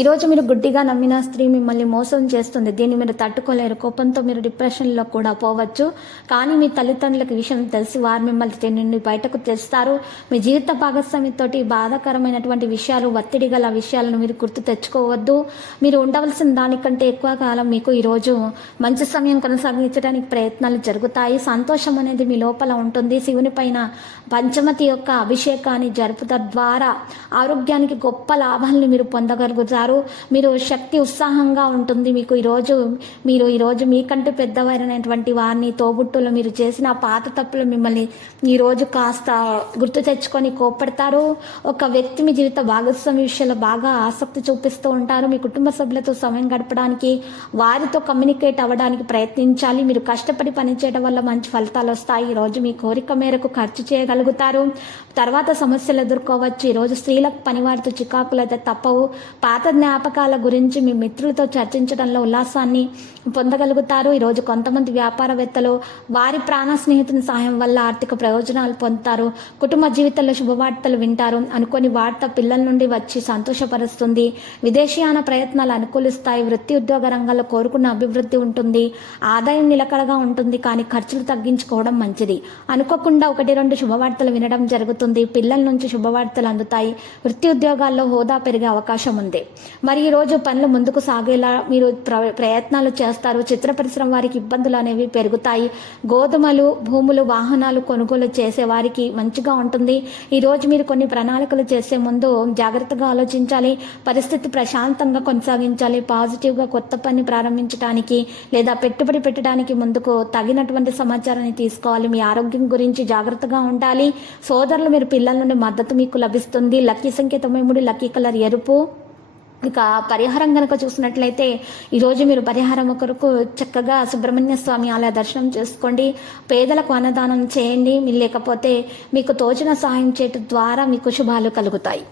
ఈరోజు మీరు గుడ్డిగా నమ్మిన స్త్రీ మిమ్మల్ని మోసం చేస్తుంది. దీన్ని మీరు తట్టుకోలేరు. కోపంతో మీరు డిప్రెషన్లో కూడా పోవచ్చు. కానీ మీ తల్లిదండ్రులకు విషయం తెలిసి వారు మిమ్మల్ని నుండి బయటకు తెస్తారు. మీ జీవిత భాగస్వామితోటి బాధాకరమైనటువంటి విషయాలు ఒత్తిడి గల విషయాలను మీరు గుర్తు తెచ్చుకోవద్దు. మీరు ఉండవలసిన దానికంటే ఎక్కువ కాలం మీకు ఈరోజు మంచి సమయం కొనసాగించడానికి ప్రయత్నాలు జరుగుతాయి. సంతోషం అనేది మీ లోపల ఉంటుంది. శివుని పైన పంచమతి యొక్క అభిషేకాన్ని జరుపుట ద్వారా ఆరోగ్యానికి గొప్ప లాభాలను మీరు పొందగలుగుతారు. మీరు శక్తి ఉత్సాహంగా ఉంటుంది. మీకు ఈరోజు మీరు ఈరోజు మీకంటూ పెద్దవారైనటువంటి వారిని తోబుట్టులో మీరు చేసిన పాత తప్పులు మిమ్మల్ని ఈరోజు కాస్త గుర్తు తెచ్చుకొని కోప్పడతారు. ఒక వ్యక్తి మీ జీవిత భాగస్వామి విషయంలో బాగా ఆసక్తి చూపిస్తూ ఉంటారు. మీ కుటుంబ సభ్యులతో సమయం గడపడానికి వారితో కమ్యూనికేట్ అవ్వడానికి ప్రయత్నించాలి. మీరు కష్టపడి పనిచేయడం వల్ల మంచి ఫలితాలు వస్తాయి. ఈరోజు మీ కోరిక మేరకు ఖర్చు చేయగలుగుతారు. తర్వాత సమస్యలు ఎదుర్కోవచ్చు. ఈరోజు స్త్రీలకు పనివారితో చికాకులు అయితే తప్పవు. పాత జ్ఞాపకాల గురించి మీ మిత్రులతో చర్చించడంలో ఉల్లాసాన్ని పొందగలుగుతారు. ఈరోజు కొంతమంది వ్యాపారవేత్తలు వారి ప్రాణ స్నేహితుని సహాయం వల్ల ఆర్థిక ప్రయోజనాలు పొందుతారు. కుటుంబ జీవితంలో శుభవార్తలు వింటారు. అనుకోని వార్త పిల్లల నుండి వచ్చి సంతోషపరుస్తుంది. విదేశీయాన ప్రయత్నాలు అనుకూలిస్తాయి. వృత్తి ఉద్యోగ రంగంలో కోరుకున్న అభివృద్ధి ఉంటుంది. ఆదాయం నిలకడగా ఉంటుంది. కానీ ఖర్చులు తగ్గించుకోవడం మంచిది. అనుకోకుండా ఒకటి రెండు శుభవార్తలు వినడం జరుగుతుంది. పిల్లల నుంచి శుభవార్తలు అందుతాయి. వృత్తి ఉద్యోగాల్లో హోదా పెరిగే అవకాశం ఉంది. మరి ఈరోజు రోజు పనులు ముందుకు సాగేలా మీరు ప్ర- ప్రయత్నాలు చేస్తారు. చిత్ర పరిశ్రమ వారికి ఇబ్బందులు అనేవి పెరుగుతాయి. గోధుమలు భూములు వాహనాలు కొనుగోలు చేసే వారికి మంచిగా ఉంటుంది. ఈరోజు మీరు కొన్ని ప్రణాళికలు చేసే ముందు జాగ్రత్తగా ఆలోచించాలి. పరిస్థితి ప్రశాంతంగా కొనసాగించాలి. పాజిటివ్గా కొత్త పని ప్రారంభించడానికి లేదా పెట్టుబడి పెట్టడానికి ముందుకు తగినటువంటి సమాచారాన్ని తీసుకోవాలి. మీ ఆరోగ్యం గురించి జాగ్రత్తగా ఉండాలి. సోదరులు మీరు పిల్లల నుండి మద్దతు మీకు లభిస్తుంది. లక్కీ సంఖ్య తొంభై మూడు లక్కీ కలర్ ఎరుపు. ఇక పరిహారం కనుక చూసినట్లయితే ఈరోజు మీరు పరిహారం కొరకు చక్కగా సుబ్రహ్మణ్య స్వామి ఆలయ దర్శనం చేసుకోండి. పేదలకు అన్నదానం చేయండి. మీ లేకపోతే మీకు తోచిన సహాయం చేయటం ద్వారా మీకు శుభాలు కలుగుతాయి.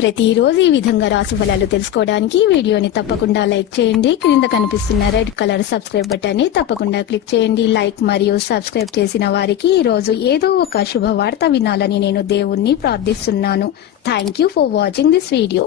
ప్రతిరోజు ఈ విధంగా రాశి ఫలాలు తెలుసుకోవడానికి వీడియోని తప్పకుండా లైక్ చేయండి. క్రింద కనిపిస్తున్న రెడ్ కలర్ సబ్స్క్రైబ్ బటన్ని తప్పకుండా క్లిక్ చేయండి. లైక్ మరియు సబ్స్క్రైబ్ చేసిన వారికి ఈరోజు ఏదో ఒక శుభవార్త వినాలని నేను దేవుణ్ణి ప్రార్థిస్తున్నాను. Thank you for watching this video